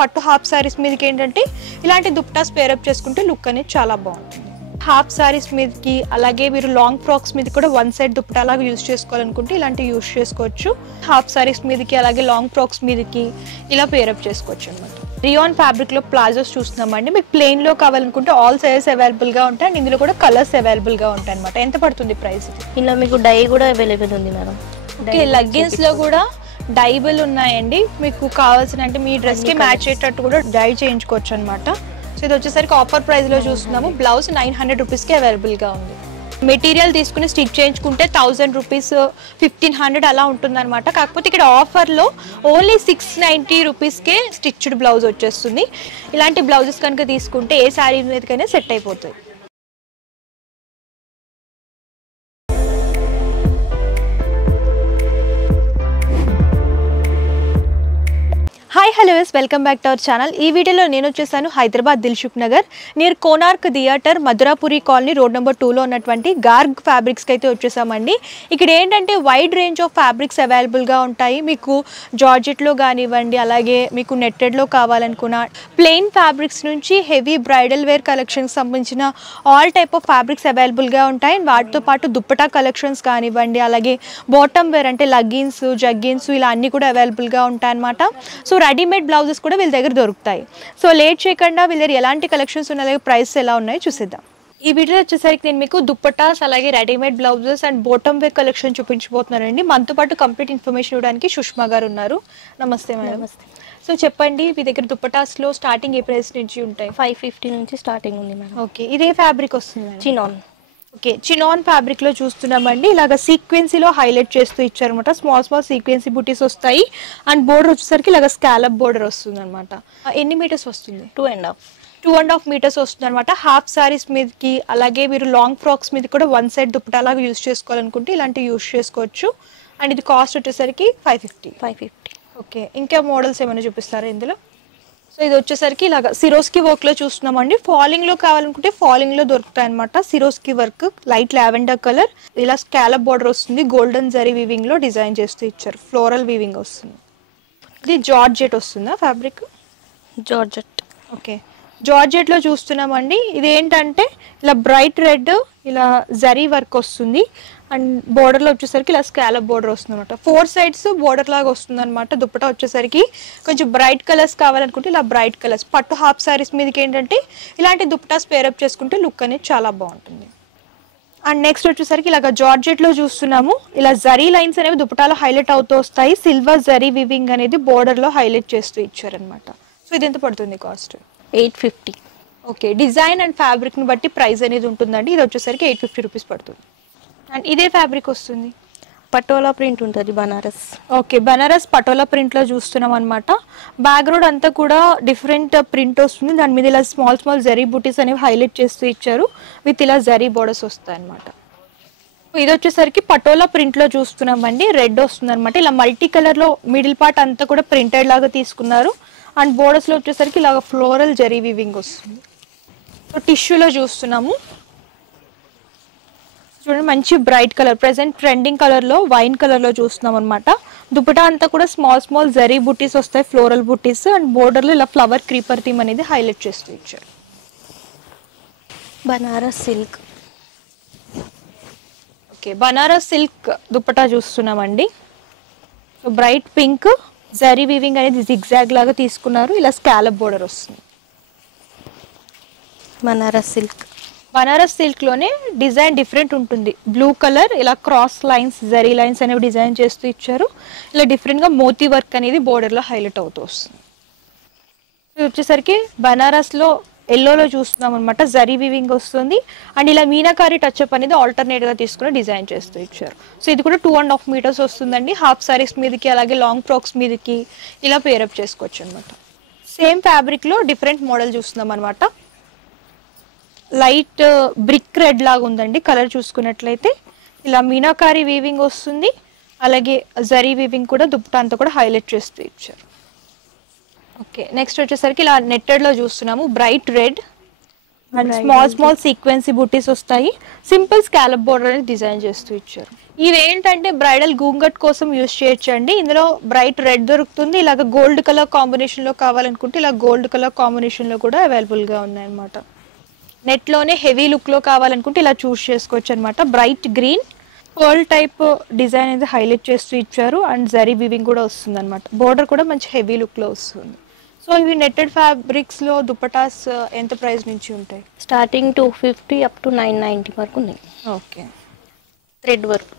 పట్టు హాఫ్ సారీస్ మీదకి ఏంటంటే ఇలాంటి దుపట్టాస్ పేరప్ చేసుకుంటే లుక్ అనేది చాలా బాగుంటుంది. హాఫ్ సారీస్ మీదకి అలాగే మీరు లాంగ్ ఫ్రాక్స్ మీద కూడా వన్ సైడ్ దుపట్టా లాగా యూజ్ చేసుకోవాలనుకుంటే ఇలాంటివి యూజ్ చేసుకోవచ్చు. హాఫ్ సారీస్ మీదకి అలాగే లాంగ్ ఫ్రాక్స్ మీదకి ఇలా పేరప్ చేసుకోవచ్చు అనమాట. రియాన్ ఫ్యాబ్రిక్ లో ప్లాజోస్ చూస్తున్నామండి. మీకు ప్లెయిన్ లో కావాలనుకుంటే ఆల్ సైజెస్ అవైలబుల్ గా ఉంటాయి అండ్ ఇందులో కూడా కలర్స్ అవైలబుల్ గా ఉంటాయి అనమాట. ఎంత పడుతుంది ప్రైస్? ఇలా మీకు డై కూడా అవైలబుల్ ఉంది మేడం. ఓకే, లెగ్గిన్స్ లో కూడా డైబుల్ ఉన్నాయండి. మీకు కావాల్సిన అంటే మీ డ్రెస్ కి మ్యాచ్ అయ్యేటట్టు కూడా డై చేయించుకోవచ్చు అనమాట. సో ఇది వచ్చేసరికి ఆఫర్ ప్రైస్ లో చూస్తున్నాము. బ్లౌజ్ 900 రూపీస్ కి అవైలబుల్ గా ఉంది. మెటీరియల్ తీసుకుని స్టిచ్ చేయించుకుంటే 1000 రూపీస్ 1500 అలా ఉంటుంది అనమాట. కాకపోతే ఇక్కడ ఆఫర్లో ఓన్లీ 690 రూపీస్కే స్టిచ్డ్ బ్లౌజ్ వచ్చేస్తుంది. ఇలాంటి బ్లౌజెస్ కనుక తీసుకుంటే ఏ శారీ మీదకైనా సెట్ అయిపోతుంది. Hi hello welcome back to our channel. ఈ వీడియోలో నేను వచ్చేసాను Hyderabad Dilsukh Nagar near Konark theatre Madhurapuri colony road number 2లో ఉన్నటువంటి గార్గ్ ఫ్యాబ్రిక్స్కి అయితే వచ్చేసామండి. ఇక్కడ ఏంటంటే వైడ్ రేంజ్ ఆఫ్ ఫ్యాబ్రిక్స్ అవైలబుల్గా ఉంటాయి. మీకు జార్జెట్లో కానివ్వండి, అలాగే మీకు నెట్టెడ్లో కావాలనుకున్న ప్లెయిన్ ఫ్యాబ్రిక్స్ నుంచి హెవీ బ్రైడల్ వేర్ కలెక్షన్కి సంబంధించిన ఆల్ టైప్ ఆఫ్ ఫ్యాబ్రిక్స్ అవైలబుల్గా ఉంటాయి. వాటితో పాటు దుప్పటా కలెక్షన్స్ కానివ్వండి, అలాగే బాటమ్ వేర్ అంటే లగ్గిన్స్, జగ్గిన్స్ ఇలా అన్నీ కూడా అవైలబుల్గా ఉంటాయి అన్నమాట. సో రెడీమేడ్ బ్లౌజెస్ కూడా వీళ్ళ దగ్గర దొరుకుతాయి. సో లేట్ చేయకుండా వీళ్ళ దగ్గర ఎలాంటి కలెక్షన్స్ ఉన్నాయి, ప్రైస్ ఎలా ఉన్నాయో చూసేద్దాం. ఈ వీడియో వచ్చేసరికి నేను మీకు దుప్పటాస్ అలాగే readymade blouses and bottom wear collection చూపించబోతున్నానండి. మనతో పాటు కంప్లీట్ ఇన్ఫర్మేషన్ ఇవ్వడానికి సుష్మా గారు ఉన్నారు. నమస్తే మేడం. నమస్తే. సో చెప్పండి, మీ దగ్గర దుప్పటాస్లో స్టార్టింగ్ ఏ ప్రైస్ నుంచి ఉంటాయి? 550 నుంచి స్టార్టింగ్ ఉంది మేడం. ఓకే, ఇదే ఫ్యాబ్రిక్ వస్తుంది? చినాన్. ఓకే, చినాన్ ఫ్యాబ్రిక్ లో చూస్తున్నామండి. ఇలాగ సీక్వెన్సీలో హైలైట్ చేస్తూ ఇచ్చారనమాట. స్మాల్ స్మాల్ సీక్వెన్సీ బుటీస్ వస్తాయి అండ్ బోర్డర్ వచ్చేసరికి ఇలాగ స్కాలప్ బోర్డర్ వస్తుంది అనమాట. ఎన్ని మీటర్స్ వస్తుంది? 2.5 మీటర్స్ వస్తుంది అనమాట. హాఫ్ సారీస్ మీదకి అలాగే మీరు లాంగ్ ఫ్రాక్స్ మీద కూడా వన్ సైడ్ దుప్పటా లాగా యూజ్ చేసుకోవాలనుకుంటే ఇలాంటివి యూజ్ చేసుకోవచ్చు. అండ్ ఇది కాస్ట్ వచ్చేసరికి 550. ఓకే, ఇంకా మోడల్స్ ఏమైనా చూపిస్తారా ఇందులో? సో ఇది వచ్చేసరికి ఇలాగ సిరోస్కి వర్క్ లో చూస్తున్నామండి. ఫాలింగ్ లో కావాలనుకుంటే ఫాలింగ్ లో దొరుకుతాయి అనమాట. Swarovski work light lavender colour, ఇలా స్కాలప్ బార్డర్ వస్తుంది. గోల్డెన్ జరీ వీవింగ్ లో డిజైన్ చేస్తూ ఇచ్చారు. ఫ్లోరల్ వీవింగ్ వస్తుంది. ఇది జార్జెట్ వస్తుందా ఫ్యాబ్రిక్? జార్జెట్. ఓకే, జార్జెట్ లో చూస్తున్నామండి. ఇది ఏంటంటే ఇలా బ్రైట్ రెడ్ ఇలా జరీ వర్క్ వస్తుంది అండ్ బోర్డర్ లో వచ్చేసరికి ఇలా స్కాలప్ బోర్డర్ వస్తుంది అనమాట. 4 సైడ్స్ బోర్డర్ లాగా వస్తుంది అనమాట. దుప్పటా వచ్చేసరికి కొంచెం బ్రైట్ కలర్స్ కావాలనుకుంటే ఇలా బ్రైట్ కలర్స్. పట్టు హాఫ్ సారీస్ మీదకి ఏంటంటే ఇలాంటి దుప్పటాస్ పేరప్ చేసుకుంటే లుక్ అనేది చాలా బాగుంటుంది. అండ్ నెక్స్ట్ వచ్చేసరికి ఇలాగ జార్జెట్ లో చూస్తున్నాము. ఇలా జరీ లైన్స్ అనేవి దుప్పటాలో హైలైట్ అవుతూ వస్తాయి. సిల్వర్ జరీ వివింగ్ అనేది బోర్డర్ లో హైలైట్ చేస్తూ ఇచ్చారనమాట. సో ఇది ఎంత పడుతుంది cost? 850. Okay, design and fabric ని బట్టి ప్రైస్ అనేది ఉంటుందండి. ఇది వచ్చేసరికి 850 రూపీస్ పడుతుంది. అండ్ ఇదే ఫ్యాబ్రిక్ వస్తుంది. పటోలా ప్రింట్ ఉంటుంది, బనారస్. ఓకే, బనారస్ పటోలా ప్రింట్ లో చూస్తున్నాం అనమాట. బ్యాక్గ్రౌండ్ అంతా కూడా డిఫరెంట్ ప్రింట్ వస్తుంది. దాని మీద ఇలా స్మాల్ స్మాల్ జరీ బూటీస్ అనేవి హైలైట్ చేస్తూ ఇచ్చారు. విత్ ఇలా జరీ బోర్డర్స్ వస్తాయి అనమాట. ఇది వచ్చేసరికి పటోలా ప్రింట్ లో చూస్తున్నామండి. రెడ్ వస్తుంది అనమాట. ఇలా మల్టీ కలర్ లో మిడిల్ పార్ట్ అంతా కూడా ప్రింటెడ్ లాగా తీసుకున్నారు. అండ్ బోర్డర్స్ లో వచ్చేసరికి ఇలాగ ఫ్లోరల్ జరీ వీవింగ్ వస్తుంది. సో టిష్యూలో చూస్తున్నాము. చూడండి, మంచి bright colour, present trending colour లో వైన్ కలర్ లో చూస్తున్నాం అనమాట. దుపట్టా అంతా కూడా స్మాల్ స్మాల్ జరీ బుటీస్ వస్తాయి, ఫ్లోరల్ బుటీస్. అండ్ బోర్డర్ లో ఇలా ఫ్లవర్ క్రీపర్ థీమ్ అనేది హైలైట్ చేస్తూ ఇచ్చారు. Banaras silk. Okay, Banaras silk dupatta చూస్తున్నామండి. So bright pink zari weaving అనేది జిగ్జాగ్ లాగా తీసుకున్నారు. ఇలా స్కాలప్ బోర్డర్ వస్తుంది. బనారస్ సిల్క్. బనారస్ సిల్క్ లోనే డిజైన్ డిఫరెంట్ ఉంటుంది. బ్లూ కలర్ ఇలా క్రాస్ లైన్స్ జరీ లైన్స్ అనేవి డిజైన్ చేస్తూ ఇచ్చారు. ఇలా డిఫరెంట్ గా మోతీ వర్క్ అనేది బోర్డర్ లో హైలైట్ అవుతూ వస్తుంది. ఇది వచ్చేసరికి బనారస్ లో ఎల్లోలో చూస్తున్నాం అనమాట. జరీ వీవింగ్ వస్తుంది అండ్ ఇలా మీనాకారి టచ్అప్ అనేది ఆల్టర్నేట్ గా తీసుకుని డిజైన్ చేస్తూ ఇచ్చారు. సో ఇది కూడా 2.5 మీటర్స్ వస్తుందండి. హాఫ్ సారీస్ మీదకి అలాగే లాంగ్ ఫ్రాక్స్ మీదకి ఇలా పేరప్ చేసుకోవచ్చు అనమాట. సేమ్ ఫ్యాబ్రిక్ లో డిఫరెంట్ మోడల్ చూస్తున్నాం అనమాట. లైట్ బ్రిక్ రెడ్ లాగా ఉందండి కలర్ చూసుకున్నట్లయితే. ఇలా మీనాకారి వీవింగ్ వస్తుంది, అలాగే జరీ వీవింగ్ కూడా దుప్పటా అంతా కూడా హైలైట్ చేస్తూ ఇచ్చారు. ఓకే, నెక్స్ట్ వచ్చేసరికి ఇలా నెట్టెడ్ లో చూస్తున్నాము. Bright red and small small సీక్వెన్సీ బుటీస్ వస్తాయి. సింపుల్ స్కాలప్ బోర్డర్ అనేది డిజైన్ చేస్తూ ఇచ్చారు. ఇవేంటంటే బ్రైడల్ గూంగట్ కోసం యూజ్ చేయొచ్చు అండి. ఇందులో బ్రైట్ రెడ్ దొరుకుతుంది, ఇలాగ గోల్డ్ కలర్ కాంబినేషన్లో కావాలనుకుంటే ఇలా గోల్డ్ కలర్ కాంబినేషన్లో కూడా అవైలబుల్గా ఉన్నాయన్నమాట. నెట్లోనే హెవీ లుక్లో కావాలనుకుంటే ఇలా చూస్ చేసుకోవచ్చు అనమాట. Bright green pearl type design అనేది హైలైట్ చేస్తూ ఇచ్చారు అండ్ జరీ వీవింగ్ కూడా వస్తుంది అనమాట. బోర్డర్ కూడా మంచి హెవీ లుక్లో వస్తుంది. సో ఇవి నెట్టెడ్ ఫ్యాబ్రిక్స్లో దుపటాస్ ఎంత ప్రైస్ నుంచి ఉంటాయి? స్టార్టింగ్ 250 అప్ టు 990 వరకు ఉన్నాయి. ఓకే. థ్రెడ్ వర్క్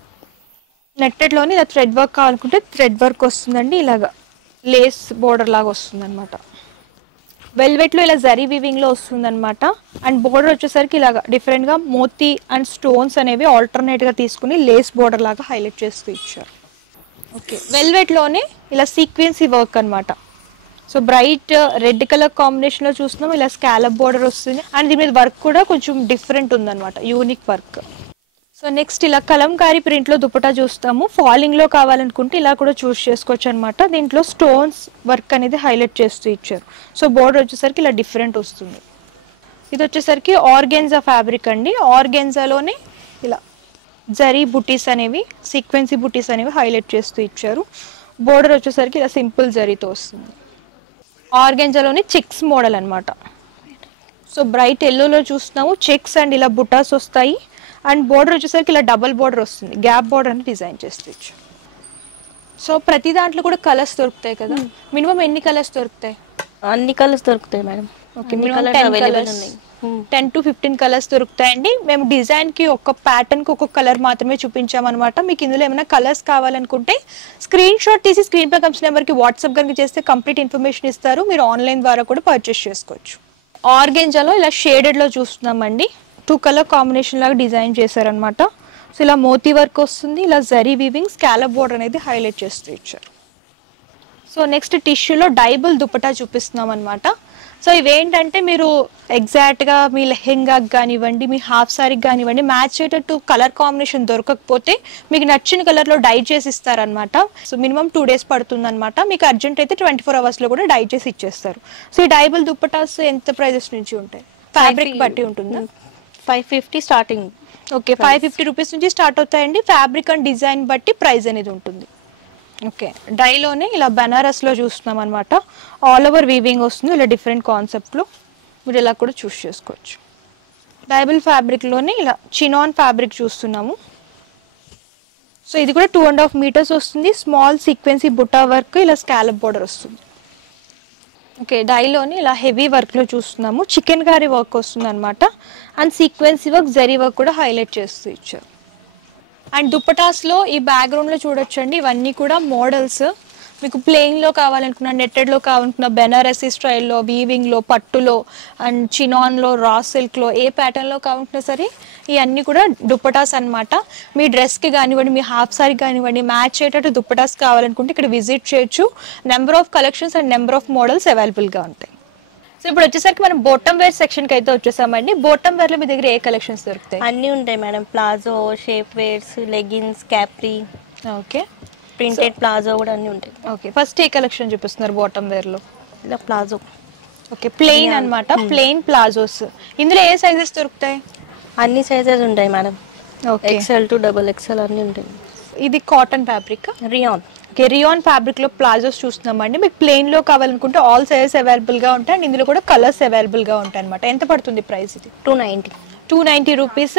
నెట్టెడ్లోని ఇలా థ్రెడ్ వర్క్ కావాలనుకుంటే థ్రెడ్ వర్క్ వస్తుందండి, ఇలాగా లేస్ బోర్డర్ లాగా వస్తుంది అనమాట. వెల్వెట్లో ఇలా జరీ వీవింగ్లో వస్తుంది అనమాట. అండ్ బోర్డర్ వచ్చేసరికి ఇలాగా డిఫరెంట్గా మోతీ అండ్ స్టోన్స్ అనేవి ఆల్టర్నేట్గా తీసుకుని లేస్ బోర్డర్ లాగా హైలైట్ చేస్తూ ఇచ్చారు. ఓకే. వెల్వెట్లోనే ఇలా సీక్వెన్సీ వర్క్ అనమాట. సో బ్రైట్ రెడ్ కలర్ కాంబినేషన్లో చూస్తున్నాం, ఇలా స్కాలప్ బోర్డర్ వస్తుంది అండ్ దీని మీద వర్క్ కూడా కొంచెం డిఫరెంట్ ఉందన్నమాట, యూనిక్ వర్క్. సో నెక్స్ట్ ఇలా కలంకారీ ప్రింట్లో దుపట్టా చూస్తాము. ఫాలింగ్లో కావాలనుకుంటే ఇలా కూడా చూస్ చేసుకోవచ్చు అనమాట. దీంట్లో స్టోన్స్ వర్క్ అనేది హైలైట్ చేస్తూ ఇచ్చారు. సో బోర్డర్ వచ్చేసరికి ఇలా డిఫరెంట్ వస్తుంది. ఇది వచ్చేసరికి ఆర్గెన్జా ఫ్యాబ్రిక్ అండి. ఆర్గెన్జాలోనే ఇలా జరీ బుటీస్ అనేవి సీక్వెన్సీ బుటీస్ అనేవి హైలైట్ చేస్తూ ఇచ్చారు. బోర్డర్ వచ్చేసరికి ఇలా సింపుల్ జరీతో వస్తుంది. ఆర్గెన్జాలోని చెక్స్ మోడల్ అనమాట. సో బ్రైట్ ఎల్లోలో చూస్తున్నాము, చెక్స్ అండ్ ఇలా బుటాస్ వస్తాయి అండ్ బోర్డర్ వచ్చేసరికి ఇలా డబల్ బోర్డర్ వస్తుంది, గ్యాప్ బోర్డర్ అని డిజైన్ చేస్తూ. సో ప్రతి దాంట్లో కూడా కలర్స్ దొరుకుతాయి కదా, మినిమం ఎన్ని కలర్స్ దొరుకుతాయి? అన్ని కలర్స్ దొరుకుతాయి madam. Okay, minimum 10 to 15 colours దొరుకుతాయండి. మేము డిజైన్కి ఒక ప్యాటర్న్కి ఒక్కొక్క కలర్ మాత్రమే చూపించామన్నమాట. మీకు ఇందులో ఏమైనా కలర్స్ కావాలనుకుంటే స్క్రీన్ షాట్ తీసి స్క్రీన్ పై కనిపించిన నెంబర్కి వాట్సాప్ కనుక చేస్తే కంప్లీట్ ఇన్ఫర్మేషన్ ఇస్తారు. మీరు ఆన్లైన్ ద్వారా కూడా పర్చేస్ చేసుకోవచ్చు. ఆర్గెంజాలో ఇలా షేడెడ్లో చూస్తున్నామండి, 2 కలర్ కాంబినేషన్ లాగా డిజైన్ చేశారనమాట. సో ఇలా మోతీ వర్క్ వస్తుంది, ఇలా జరీ వీవింగ్ స్కాలప్ బోర్డర్ అనేది హైలైట్ చేస్తూ ఇచ్చారు. సో నెక్స్ట్ టిష్యూలో డైబుల్ దుపట్టా చూపిస్తున్నాం అనమాట. సో ఇవేంటంటే మీరు ఎగ్జాక్ట్గా మీ లెహెంగాకి కానివ్వండి, మీ హాఫ్ సారీకి కానివ్వండి మ్యాచ్ అయ్యేటట్టు కలర్ కాంబినేషన్ దొరకకపోతే మీకు నచ్చిన కలర్లో డై చేసి ఇస్తారనమాట. సో మినిమం 2 days పడుతుంది అనమాట. మీకు అర్జెంట్ అయితే 24 hours కూడా డై చేసి ఇచ్చేస్తారు. సో ఈ డైబుల్ దుపట్టాస్ ఎంత ప్రైజెస్ నుంచి ఉంటాయి? ఫ్యాబ్రిక్ బట్టి ఉంటుందా? 550 స్టార్టింగ్. ఓకే, 550 రూపీస్ నుంచి స్టార్ట్ అవుతాయండి. ఫ్యాబ్రిక్ అండ్ డిజైన్ బట్టి ప్రైస్ అనేది ఉంటుంది. ఓకే, డైలోనే ఇలా బనారస్లో చూస్తున్నాం అనమాట. ఆల్ ఓవర్ వీవింగ్ వస్తుంది, ఇలా డిఫరెంట్ కాన్సెప్ట్లో మీరు ఇలా కూడా చూస్ చేసుకోవచ్చు. డైబుల్ ఫ్యాబ్రిక్లోనే ఇలా చినాన్ ఫ్యాబ్రిక్ చూస్తున్నాము. సో ఇది కూడా 2.5 meters వస్తుంది. స్మాల్ సీక్వెన్సీ బుట్టా వర్క్, ఇలా స్కాలప్ బోర్డర్ వస్తుంది. ఓకే, డైలోని ఇలా హెవీ వర్క్లో చూస్తున్నాము. చికెన్ కర్రీ వర్క్ వస్తుంది అనమాట అండ్ సీక్వెన్సీ వర్క్ జరీ వర్క్ కూడా హైలైట్ చేస్తూ ఇచ్చారు. అండ్ దుపటాస్లో ఈ బ్యాక్గ్రౌండ్లో చూడొచ్చండి, ఇవన్నీ కూడా మోడల్స్. మీకు ప్లెయిన్లో కావాలనుకున్న, నెట్టెడ్లో కావాలనుకున్న, బెనారసీ స్టైల్లో, వీవింగ్లో, పట్టులో అండ్ చినాన్లో, రా సిల్క్లో ఏ ప్యాటర్న్లో కావాలనుకున్నా సరే ఇవన్నీ కూడా దుపటాస్ అనమాట. మీ డ్రెస్కి కానివ్వండి, మీ హాఫ్ సారీకి కానివ్వండి మ్యాచ్ అయ్యేటట్టు దుపటాస్ కావాలనుకుంటే ఇక్కడ విజిట్ చేయొచ్చు. Number of collections and number of models అవైలబుల్గా ఉంటాయి. సో ఇప్పుడు వచ్చేసరికి మనం బాటమ్ వేర్ సెక్షన్కి అయితే వచ్చేసామండి. బాటమ్ వేర్లో మీ దగ్గర ఏ కలెక్షన్స్ దొరుకుతాయి? అన్నీ ఉంటాయి madam. Palazzo, shape wears, leggings, capri, okay, printed palazzo కూడా అన్నీ ఉంటాయి. ఓకే, ఫస్ట్ ఏ కలెక్షన్ చూపిస్తున్నారు బాటమ్ వేర్లో? ఇలా ప్లాజో. ఓకే, ప్లెయిన్ అనమాట, ప్లెయిన్ ప్లాజోస్. ఇందులో ఏ సైజెస్ దొరుకుతాయి? అన్ని సైజెస్ ఉంటాయి madam. Okay, XL to XXL అన్నీ ఉంటాయి. ఇది cotton fabric, rayon. Okay, rayon ఫ్యాబ్రిక్లో ప్లాజోస్ చూస్తున్నామండి. మీకు ప్లెయిన్లో కావాలనుకుంటే ఆల్ సైజెస్ అవైలబుల్గా ఉంటాయి అండ్ ఇందులో కూడా కలర్స్ అవైలబుల్గా ఉంటాయి అనమాట. ఎంత పడుతుంది ప్రైస్? ఇది 290 రూపీస్.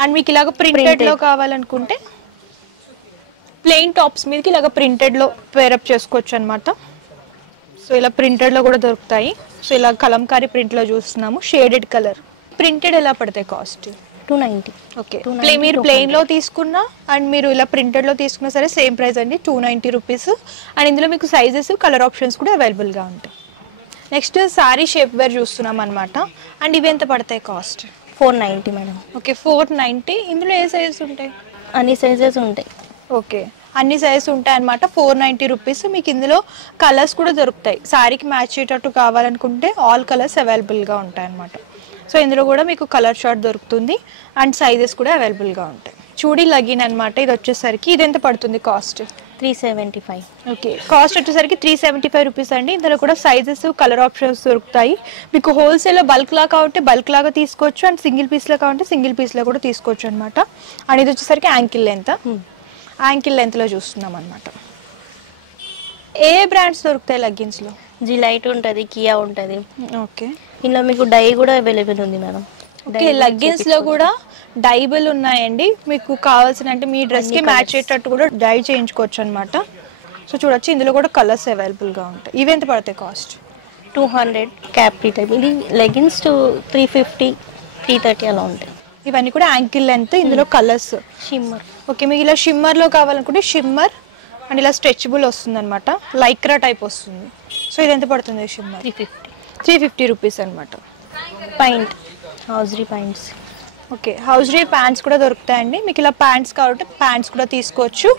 అండ్ మీకు ఇలాగ ప్రింటెడ్లో కావాలనుకుంటే ప్లెయిన్ టాప్స్ మీదకి ఇలాగ ప్రింటెడ్లో పేరప్ చేసుకోవచ్చు అనమాట. సో ఇలా ప్రింటెడ్లో కూడా దొరుకుతాయి. సో ఇలా కలంకారీ ప్రింట్లో చూస్తున్నాము, షేడెడ్ కలర్. ప్రింటెడ్ ఎలా పడతాయి కాస్ట్? 290. ఓకే, మీరు ప్లెయిన్లో తీసుకున్నా అండ్ మీరు ఇలా ప్రింటెడ్లో తీసుకున్నా సరే సేమ్ ప్రైస్ అండి, 290 రూపీస్. అండ్ ఇందులో మీకు సైజెస్, కలర్ ఆప్షన్స్ కూడా అవైలబుల్గా ఉంటాయి. నెక్స్ట్ సారీ షేప్ వేర్ చూస్తున్నాం అనమాట. అండ్ ఇవి ఎంత పడతాయి కాస్ట్? 490 మేడం. ఓకే, 490. ఇందులో ఏ సైజెస్ ఉంటాయి? అన్ని సైజెస్ ఉంటాయి. ఓకే, అన్ని సైజెస్ ఉంటాయి అనమాట. 490 రూపీస్. మీకు ఇందులో కలర్స్ కూడా దొరుకుతాయి. శారీకి మ్యాచ్ అయ్యేటట్టు కావాలనుకుంటే ఆల్ కలర్స్ అవైలబుల్గా ఉంటాయి అనమాట. సో ఇందులో కూడా మీకు కలర్ షార్ట్ దొరుకుతుంది అండ్ సైజెస్ కూడా అవైలబుల్గా ఉంటాయి. చూడీ లగిన్ అనమాట. ఇది వచ్చేసరికి ఇది ఎంత పడుతుంది కాస్ట్? 375. ఓకే, కాస్ట్ వచ్చేసరికి 375 రూపీస్ అండి. ఇందులో కూడా సైజెస్, కలర్ ఆప్షన్స్ దొరుకుతాయి. మీకు హోల్సేల్లో బల్క్ లాగా కావాలంటే బల్క్ లాగా తీసుకోవచ్చు అండ్ సింగిల్ పీస్లో కావాలంటే సింగిల్ పీస్లో కూడా తీసుకోవచ్చు అనమాట. అండ్ ఇది వచ్చేసరికి యాంకిల్ లెంత్. యాంకిల్ లెంత్లో చూస్తున్నాం అనమాట. ఏ బ్రాండ్స్ దొరుకుతాయి లెగ్గిన్స్లో? జిలైట్ ఉంటుంది, కియా ఉంటుంది. ఓకే, ఇలా మీకు డై కూడా అవైలబుల్ ఉంది మేడం. ఓకే. లెగ్గిన్స్లో కూడా డైబుల్ ఉన్నాయండి. మీకు కావాల్సిన అంటే మీ డ్రెస్కి మ్యాచ్ అయ్యేటట్టు కూడా డై చేయించుకోవచ్చు అనమాట. సో చూడొచ్చు, ఇందులో కూడా కలర్స్ అవైలబుల్గా ఉంటాయి. ఇవి ఎంత పడతాయి కాస్ట్? 200 capri type. ఇది లెగిన్స్ 350, 330 అలా ఉంటాయి. ఇవన్నీ కూడా యాంకిల్ లెంత్, ఇందులో కలర్స్. షిమ్మర్. ఓకే, మీకు ఇలా షిమ్మర్లో కావాలనుకుంటే షిమ్మర్ అండ్ ఇలా స్ట్రెచబుల్ వస్తుంది అనమాట, లైక్రా టైప్ వస్తుంది. సో ఇది ఎంత పడుతుంది షిమ్మర్? 350 రూపీస్ అనమాట. Point hosiery points. Okay, hosiery pants కూడా దొరుకుతాయండి. మీకు ఇలా ప్యాంట్స్ కావాలంటే ప్యాంట్స్ కూడా తీసుకోవచ్చు.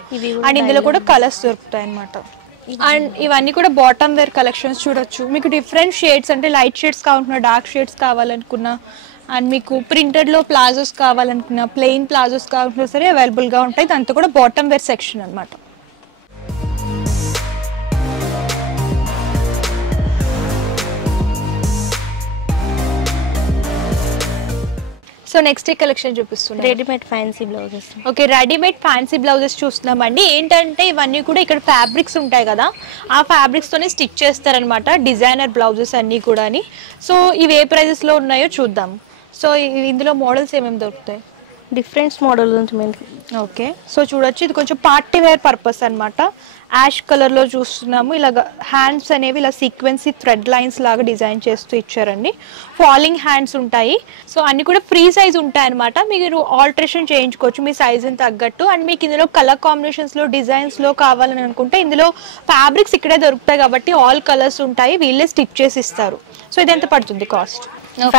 అండ్ ఇందులో కూడా కలర్స్ దొరుకుతాయి అనమాట. అండ్ ఇవన్నీ కూడా బాటమ్ వేర్ కలెక్షన్స్ చూడొచ్చు. మీకు డిఫరెంట్ షేడ్స్ అంటే లైట్ షేడ్స్ కావాలనుకున్నా, డార్క్ షేడ్స్ కావాలనుకున్నా, అండ్ మీకు ప్రింటెడ్లో ప్లాజోస్ కావాలనుకున్నా, ప్లెయిన్ ప్లాజోస్ కావాలనుకున్నా సరే అవైలబుల్గా ఉంటాయి. దాంతో కూడా బాటమ్ వేర్ సెక్షన్ అనమాట. సో నెక్స్ట్ ఈ కలెక్షన్ చూపిస్తున్నాం, readymade fancy blouses. Okay, readymade fancy blouses చూస్తున్నామండి. ఏంటంటే ఇవన్నీ కూడా ఇక్కడ ఫ్యాబ్రిక్స్ ఉంటాయి కదా, ఆ ఫ్యాబ్రిక్స్తోనే స్టిచ్ చేస్తారనమాట డిజైనర్ బ్లౌజెస్ అన్నీ కూడా. సో ఇవి ఏ ప్రైజెస్లో ఉన్నాయో చూద్దాం. సో ఇందులో మోడల్స్ ఏమేమి దొరుకుతాయి? డిఫరెంట్ మోడల్ నుంచి మేము. ఓకే, సో చూడొచ్చు, ఇది కొంచెం పార్టీ వేర్ పర్పస్ అనమాట. యాష్ కలర్లో చూస్తున్నాము. ఇలాగ హ్యాండ్స్ అనేవి ఇలా సీక్వెన్సీ థ్రెడ్ లైన్స్ లాగా డిజైన్ చేస్తూ ఇచ్చారండి. ఫాలింగ్ హ్యాండ్స్ ఉంటాయి. సో అన్నీ కూడా ఫ్రీ సైజ్ ఉంటాయి అనమాట. మీరు ఆల్టరేషన్ చేయించుకోవచ్చు మీ సైజుని తగ్గట్టు. అండ్ మీకు ఇందులో కలర్ కాంబినేషన్స్లో డిజైన్స్లో కావాలని అనుకుంటే ఇందులో ఫ్యాబ్రిక్స్ ఇక్కడే దొరుకుతాయి కాబట్టి ఆల్ కలర్స్ ఉంటాయి, వీళ్ళే స్టిచ్ చేసి ఇస్తారు. సో ఇది ఎంత పడుతుంది cost?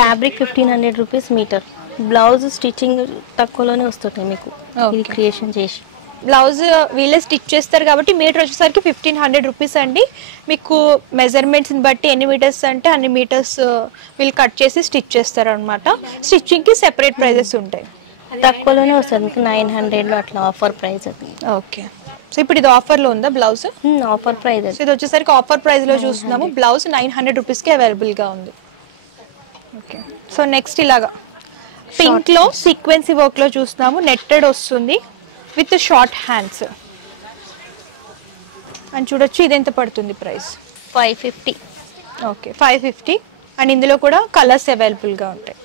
Fabric 1500 rupees metre. Blouse stitching తక్కువలోనే వస్తుంటాయి మీకు, ఇది క్రియేషన్ చేసి. బ్లౌజ్ వీళ్ళే స్టిచ్ చేస్తారు కాబట్టి మీటర్ వచ్చేసరికి 1500 రూపీస్ అండి. మీకు మెజర్మెంట్స్ని బట్టి ఎన్ని మీటర్స్ అంటే అన్ని మీటర్స్ వీళ్ళు కట్ చేసి స్టిచ్ చేస్తారు అనమాట. స్టిచ్చింగ్కి సెపరేట్ ప్రైజెస్ ఉంటాయి. తక్కువలోనే వస్తుంది మీకు 900లో అట్లా ఆఫర్ ప్రైస్ అది. ఓకే, సో ఇప్పుడు ఇది ఆఫర్లో ఉందా బ్లౌజ్? ఆఫర్ ప్రైస్ అది. సో ఇది వచ్చేసరికి ఆఫర్ ప్రైస్లో చూస్తున్నాము. బ్లౌజ్ 900 రూపీస్కి అవైలబుల్గా ఉంది. ఓకే, సో నెక్స్ట్ ఇలాగా పింక్లో సీక్వెన్సీ వర్క్లో చూస్తున్నాము. నెట్టెడ్ వస్తుంది విత్ షార్ట్ హ్యాండ్స్ అని చూడొచ్చు. ఇది ఎంత పడుతుంది ప్రైస్? 550. ఓకే, 550. అండ్ ఇందులో కూడా కలర్స్ అవైలబుల్గా ఉంటాయి.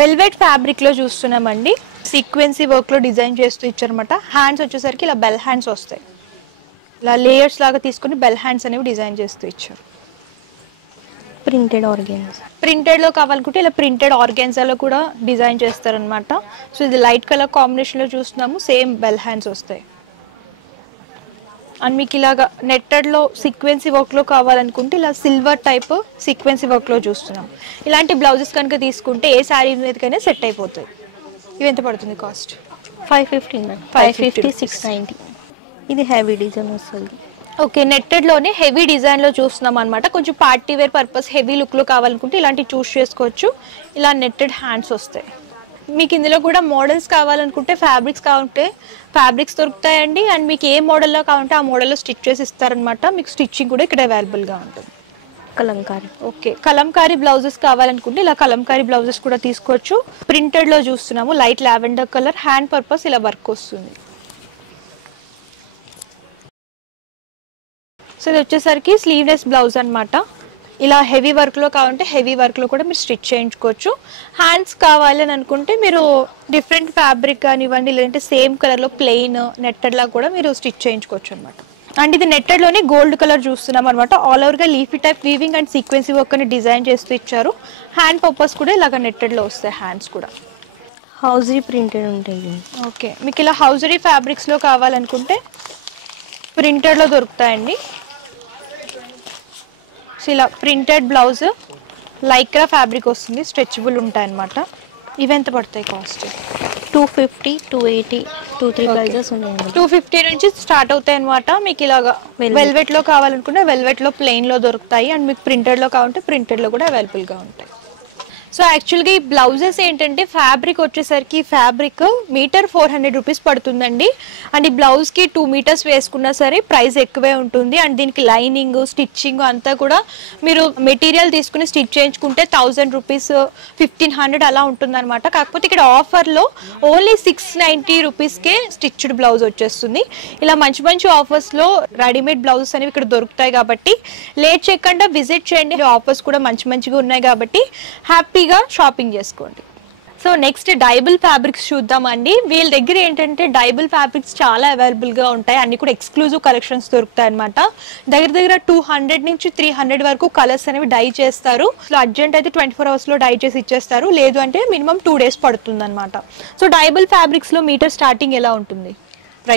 వెల్వెట్ ఫ్యాబ్రిక్లో చూస్తున్నామండి. సీక్వెన్సీ వర్క్లో డిజైన్ చేస్తూ ఇచ్చారనమాట. హ్యాండ్స్ వచ్చేసరికి ఇలా బెల్ హ్యాండ్స్ వస్తాయి. ఇలా లేయర్స్ లాగా తీసుకుని బెల్ హ్యాండ్స్ అనేవి డిజైన్ చేస్తూ ఇచ్చారు. ప్రింటెడ్ ఆర్గెన్స్. ప్రింటెడ్లో కావాలనుకుంటే ఇలా ప్రింటెడ్ ఆర్గెన్జాలో కూడా డిజైన్ చేస్తారనమాట. సో ఇది లైట్ కలర్ కాంబినేషన్లో చూస్తున్నాము. సేమ్ బెల్ హ్యాండ్స్ వస్తాయి. అండ్ మీకు ఇలాగా నెట్టెడ్లో సీక్వెన్సీ వర్క్లో కావాలనుకుంటే ఇలా సిల్వర్ టైప్ సీక్వెన్సీ వర్క్లో చూస్తున్నాం. ఇలాంటి బ్లౌజెస్ కనుక తీసుకుంటే ఏ శారీ మీదకైనా సెట్ అయిపోతాయి. ఇవి ఎంత పడుతుంది కాస్ట్? 550. 550, 690. ఇది హెవీ డిజైన్ వస్తుంది. ఓకే, నెట్టెడ్లోనే హెవీ డిజైన్లో చూస్తున్నాం అనమాట. కొంచెం పార్టీ వేర్ పర్పస్ హెవీ లుక్లో కావాలనుకుంటే ఇలాంటివి చూస్ చేసుకోవచ్చు. ఇలా నెట్టెడ్ హ్యాండ్స్ వస్తాయి. మీకు ఇందులో కూడా మోడల్స్ కావాలనుకుంటే ఫ్యాబ్రిక్స్ కావాలంటే ఫ్యాబ్రిక్స్ దొరుకుతాయండి. అండ్ మీకు ఏ మోడల్లో కావాలంటే ఆ మోడల్లో స్టిచ్ చేసి ఇస్తారనమాట. మీకు స్టిచ్చింగ్ కూడా ఇక్కడ అవైలబుల్గా ఉంటుంది. కలంకారీ. ఓకే, కలంకారీ బ్లౌజెస్ కావాలనుకుంటే ఇలా కలంకారీ బ్లౌజెస్ కూడా తీసుకోవచ్చు. ప్రింటెడ్లో చూస్తున్నాము. Light lavender colour, hand purpose ఇలా వర్క్ వస్తుంది. సో ఇది వచ్చేసరికి స్లీవ్లెస్ బ్లౌజ్ అనమాట. ఇలా హెవీ వర్క్లో కావాలంటే హెవీ వర్క్లో కూడా మీరు స్టిచ్ చేయించుకోవచ్చు. హ్యాండ్స్ కావాలి అని అనుకుంటే మీరు డిఫరెంట్ ఫ్యాబ్రిక్ కానివ్వండి, లేదంటే సేమ్ కలర్లో ప్లెయిన్ నెట్టెడ్లా కూడా మీరు స్టిచ్ చేయించుకోవచ్చు అనమాట. అండ్ ఇది నెట్టెడ్లోనే గోల్డ్ కలర్ చూస్తున్నాం అనమాట. ఆల్ ఓవర్గా లీఫీ టైప్ వీవింగ్ అండ్ సీక్వెన్సీ వర్క్ అని డిజైన్ చేస్తూ ఇచ్చారు. హ్యాండ్ పర్పస్ కూడా ఇలాగ నెట్టెడ్లో వస్తాయి హ్యాండ్స్ కూడా. హౌజరీ ప్రింటెడ్ ఉంటాయి. ఓకే, మీకు ఇలా హౌజరీ ఫ్యాబ్రిక్స్లో కావాలనుకుంటే ప్రింటెడ్లో దొరుకుతాయండి. సో ఇలా ప్రింటెడ్ బ్లౌజ్ లైక్రా ఫ్యాబ్రిక్ వస్తుంది, స్ట్రెచబుల్ ఉంటాయి అన్నమాట. ఇవి ఎంత పడతాయి కాస్ట్? 250, 280, 2-3 ప్రైజెస్ ఉన్నాయి. 250 నుంచి స్టార్ట్ అవుతాయి అనమాట. మీకు ఇలాగా వెల్వెట్లో కావాలనుకుంటే వెల్వెట్లో ప్లెయిన్లో దొరుకుతాయి. అండ్ మీకు ప్రింటెడ్లో కావాలంటే ప్రింటెడ్లో కూడా అవైలబుల్గా ఉంటాయి. సో యాక్చువల్గా ఈ బ్లౌజెస్ ఏంటంటే ఫ్యాబ్రిక్ వచ్చేసరికి ఫ్యాబ్రిక్ మీటర్ 400 రూపీస్ పడుతుందండి. అండ్ ఈ బ్లౌజ్కి 2 మీటర్స్ వేసుకున్నా సరే ప్రైస్ ఎక్కువే ఉంటుంది. అండ్ దీనికి లైనింగ్ స్టిచ్చింగ్ అంతా కూడా మీరు మెటీరియల్ తీసుకుని స్టిచ్ చేయించుకుంటే 1000 రూపీస్ 1500 అలా ఉంటుందన్నమాట. కాకపోతే ఇక్కడ ఆఫర్లో ఓన్లీ 690 రూపీస్కే స్టిచ్డ్ బ్లౌజ్ వచ్చేస్తుంది. ఇలా మంచి మంచి ఆఫర్స్లో రెడీమేడ్ బ్లౌజెస్ అనేవి ఇక్కడ దొరుకుతాయి కాబట్టి లేట్ చేయకుండా విజిట్ చేయండి. ఆఫర్స్ కూడా మంచిగా ఉన్నాయి కాబట్టి హ్యాపీగా షాపింగ్ చేసుకోండి. సో నెక్స్ట్ డైబుల్ ఫ్యాబ్రిక్స్ చూద్దామండి. వీళ్ళ దగ్గర ఏంటంటే డైబుల్ ఫ్యాబ్రిక్స్ చాలా అవైలబుల్గా ఉంటాయి. అన్ని కూడా ఎక్స్క్లూజివ్ కలెక్షన్స్ దొరుకుతాయి అనమాట. దగ్గర 200 నుంచి 300 వరకు కలర్స్ అనేవి డై చేస్తారు. సో అర్జెంట్ అయితే 24 అవర్స్లో డై చేసి ఇచ్చేస్తారు, లేదు అంటే మినిమం 2 days పడుతుంది అనమాట. సో డైబుల్ ఫ్యాబ్రిక్స్లో మీటర్ స్టార్టింగ్ ఎలా ఉంటుంది?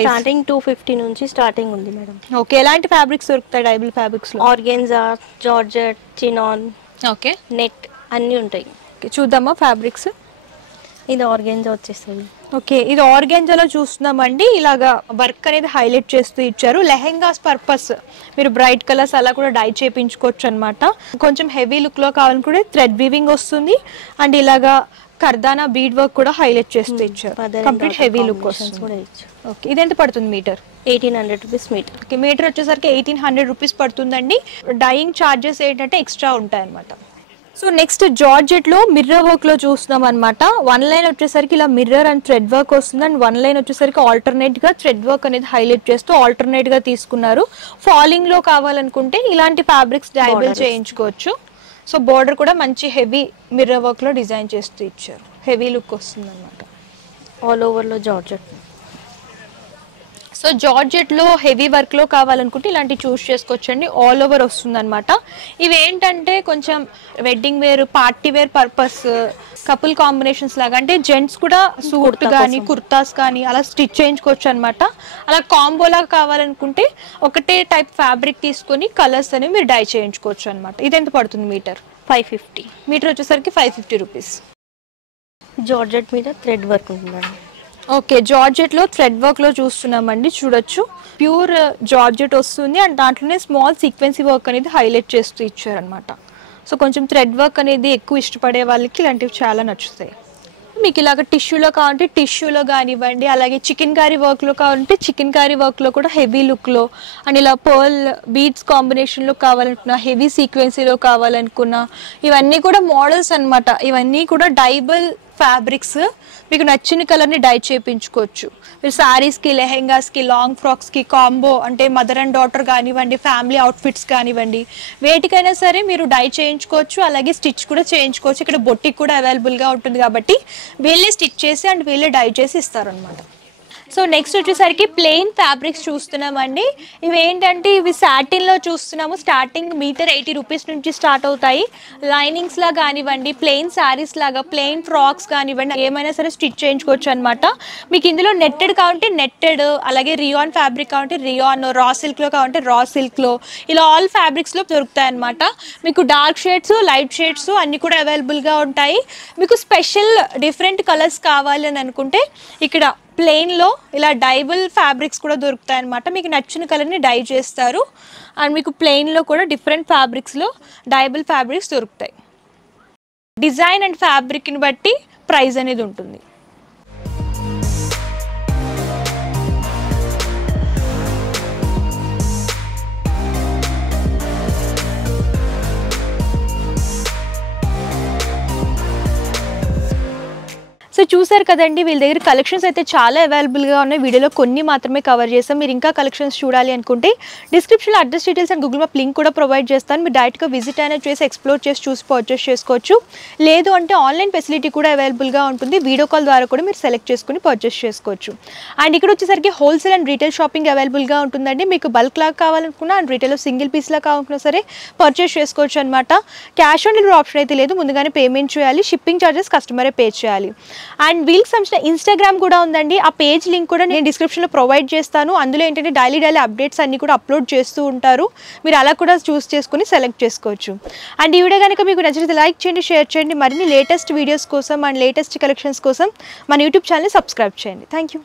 స్టార్టింగ్ 250 నుంచి స్టార్టింగ్ ఉంది మేడం. ఓకే, ఎలాంటి ఫ్యాబ్రిక్స్ దొరుకుతాయి డైబుల్ ఫ్యాబ్రిక్స్లో? Organza, georgette, chinon, okay, net అన్నీ ఉంటాయి. చూద్దామా ఫ్యాబ్రిక్స్? ఇది ఆర్గెన్జా వచ్చేస్తుంది. ఓకే, ఇది ఆర్గెన్జాలో చూస్తున్నామండి. ఇలాగా వర్క్ అనేది హైలైట్ చేస్తూ ఇచ్చారు. లెహెంగాస్ పర్పస్ మీరు బ్రైట్ కలర్స్ అలా కూడా డై చేయించుకోవచ్చు అనమాట. కొంచెం హెవీ లుక్లో కావాలనుకుంటే థ్రెడ్ వీవింగ్ వస్తుంది. అండ్ ఇలాగా కర్దానా బీడ్ వర్క్ కూడా హైలైట్ చేస్తూ ఇచ్చారు. కంప్లీట్ హెవీ లుక్ వస్తుంది. ఓకే, ఇది ఎంత పడుతుంది metre? 1800 rupees metre. Okay, metre వచ్చేసరికి 1800 రూపీస్ పడుతుందండి. డైయింగ్ ఛార్జెస్ ఏంటంటే ఎక్స్ట్రా ఉంటాయి అనమాట. సో నెక్స్ట్ జార్జెట్లో మిర్రర్ వర్క్లో చూస్తున్నాం అనమాట. 1 లైన్ వచ్చేసరికి ఇలా మిర్రర్ అండ్ థ్రెడ్ వర్క్ వస్తుంది. అండ్ 1 లైన్ వచ్చేసరికి ఆల్టర్నేట్గా థ్రెడ్ వర్క్ అనేది హైలైట్ చేస్తూ ఆల్టర్నేట్గా తీసుకున్నారు. ఫాలింగ్లో కావాలనుకుంటే ఇలాంటి ఫ్యాబ్రిక్స్ డైబుల్ చేయించుకోవచ్చు. సో బోర్డర్ కూడా మంచి హెవీ మిర్రర్ వర్క్లో డిజైన్ చేస్తూ ఇచ్చారు. హెవీ లుక్ వస్తుంది అనమాట. ఆల్ ఓవర్లో జార్జెట్. సో జార్జెట్లో హెవీ వర్క్లో కావాలనుకుంటే ఇలాంటి చూస్ చేసుకోవచ్చండి. ఆల్ ఓవర్ వస్తుంది అనమాట. ఇవి ఏంటంటే కొంచెం wedding wear, party wear purpose, couple combinations లాగా, అంటే జెంట్స్ కూడా సూట్ కానీ కుర్తాస్ కానీ అలా స్టిచ్ చేయించుకోవచ్చు అనమాట. అలా కాంబోలాగా కావాలనుకుంటే ఒకటే టైప్ ఫ్యాబ్రిక్ తీసుకొని కలర్స్ అనేవి మీరు డై చేయించుకోవచ్చు అనమాట. ఇది ఎంత పడుతుంది మీటర్? 550. మీటర్ వచ్చేసరికి 550 రూపీస్. జార్జెట్ మీద థ్రెడ్ వర్క్ ఉంటుందండి. ఓకే, జార్జెట్లో థ్రెడ్ వర్క్లో చూస్తున్నామండి. చూడొచ్చు, ప్యూర్ జార్జెట్ వస్తుంది. అండ్ దాంట్లోనే స్మాల్ సీక్వెన్సీ వర్క్ అనేది హైలైట్ చేస్తూ ఇచ్చారనమాట. సో కొంచెం థ్రెడ్ వర్క్ అనేది ఎక్కువ ఇష్టపడే వాళ్ళకి ఇలాంటివి చాలా నచ్చుతాయి. మీకు ఇలాగ టిష్యూలో కావాలంటే టిష్యూలో కానివ్వండి, అలాగే చికెన్ కర్రీ వర్క్లో కావాలంటే చికెన్ కర్రీ వర్క్లో కూడా హెవీ లుక్లో, అండ్ ఇలా పర్ల్ బీడ్స్ కాంబినేషన్లో కావాలనుకున్నా, హెవీ సీక్వెన్సీలో కావాలనుకున్నా, ఇవన్నీ కూడా మోడల్స్ అనమాట. ఇవన్నీ కూడా డైబుల్ ఫ్యాబ్రిక్స్. మీకు నచ్చిన కలర్ని డై చేయించుకోవచ్చు. మీరు శారీస్కి, లెహెంగాస్కి, లాంగ్ ఫ్రాక్స్కి కాంబో, అంటే మదర్ అండ్ డాటర్ కానివ్వండి, ఫ్యామిలీ అవుట్ఫిట్స్ కానివ్వండి, వేటికైనా సరే మీరు డై చేయించుకోవచ్చు. అలాగే స్టిచ్ కూడా చేయించుకోవచ్చు. ఇక్కడ బొట్టికి కూడా అవైలబుల్గా ఉంటుంది కాబట్టి వీళ్ళే స్టిచ్ చేసి అండ్ వీళ్ళే డై చేసి ఇస్తారనమాట. సో నెక్స్ట్ వచ్చేసరికి ప్లెయిన్ ఫ్యాబ్రిక్స్ చూస్తున్నామండి. ఇవి ఏంటంటే ఇవి సాటిన్లో చూస్తున్నాము. స్టార్టింగ్ మీటర్ 80 రూపీస్ నుంచి స్టార్ట్ అవుతాయి. లైనింగ్స్ లా కానివ్వండి, ప్లెయిన్ శారీస్ లాగా, ప్లెయిన్ ఫ్రాక్స్ కానివ్వండి, ఏమైనా సరే స్టిచ్ చేయించుకోవచ్చు అనమాట. మీకు ఇందులో నెట్టెడ్ కావాలంటే నెట్టెడ్, అలాగే రియాన్ ఫ్యాబ్రిక్ కావాలంటే రియాన్, రా సిల్క్లో కావాలంటే రా సిల్క్లో, ఇలా ఆల్ ఫ్యాబ్రిక్స్లో దొరుకుతాయి అనమాట. మీకు డార్క్ షేడ్స్, లైట్ షేడ్స్ అన్నీ కూడా అవైలబుల్గా ఉంటాయి. మీకు స్పెషల్ డిఫరెంట్ కలర్స్ కావాలి అని అనుకుంటే ఇక్కడ ప్లెయిన్లో ఇలా డైబుల్ ఫ్యాబ్రిక్స్ కూడా దొరుకుతాయి అనమాట. మీకు నచ్చిన కలర్ని డై చేస్తారు. అండ్ మీకు ప్లెయిన్లో కూడా డిఫరెంట్ ఫ్యాబ్రిక్స్లో డైబుల్ ఫ్యాబ్రిక్స్ దొరుకుతాయి. డిజైన్ అండ్ ఫ్యాబ్రిక్ని బట్టి ప్రైస్ అనేది ఉంటుంది. సో చూసారు కదండి, వీళ్ళ దగ్గర కలెక్షన్స్ అయితే చాలా అవైలబుల్గా ఉన్నాయి. వీడియోలో కొన్ని మాత్రమే కవర్ చేస్తాం. మీరు ఇంకా కలెక్షన్స్ చూడాలి అనుకుంటే డిస్క్రిప్షన్లో address details and Google map link కూడా ప్రొవైడ్ చేస్తాను. మీరు డైరెక్ట్గా విజిట్ అయినా చేసి ఎక్స్ప్లోర్ చేసి చూసి పర్చేస్ చేసుకోవచ్చు. లేదు అంటే ఆన్లైన్ ఫెసిలిటీ కూడా అవైలబుల్గా ఉంటుంది. వీడియో కాల్ ద్వారా కూడా మీరు సెలెక్ట్ చేసుకుని పర్చేస్ చేసుకోవచ్చు. అండ్ ఇక్కడ వచ్చేసరికి హోల్సేల్ అండ్ రీటైల్ షాపింగ్ అవైలబుల్గా ఉంటుందండి. మీకు బల్క్ లాగా కావాలనుకున్నా అండ్ రీటైల్లో సింగిల్ పీస్లా కావాలనుకున్నా సరే పర్చేస్ చేసుకోవచ్చు అనమాట. క్యాష్ ఆన్ డెలివరీ ఆప్షన్ అయితే లేదు. ముందుగానే పేమెంట్ చేయాలి. షిప్పింగ్ ఛార్జెస్ కస్టమరే పే చేయాలి. అండ్ వీళ్ళకి సంబంధించిన ఇన్స్టాగ్రామ్ కూడా ఉందండి. ఆ పేజ్ లింక్ కూడా నేను డిస్క్రిప్షన్లో ప్రొవైడ్ చేస్తాను. అందులో ఏంటంటే డైలీ అప్డేట్స్ అన్ని కూడా అప్లోడ్ చేస్తూ ఉంటారు. మీరు అలా కూడా చూస్ చేసుకుని సెలెక్ట్ చేసుకోవచ్చు. అండ్ ఈ వీడియో కనుక మీకు నచ్చితే లైక్ చేయండి, షేర్ చేయండి. మరిన్ని లేటెస్ట్ వీడియోస్ కోసం అండ్ లేటెస్ట్ కలెక్షన్స్ కోసం మన యూట్యూబ్ ఛానల్ని సబ్స్క్రైబ్ చేయండి. Thank you.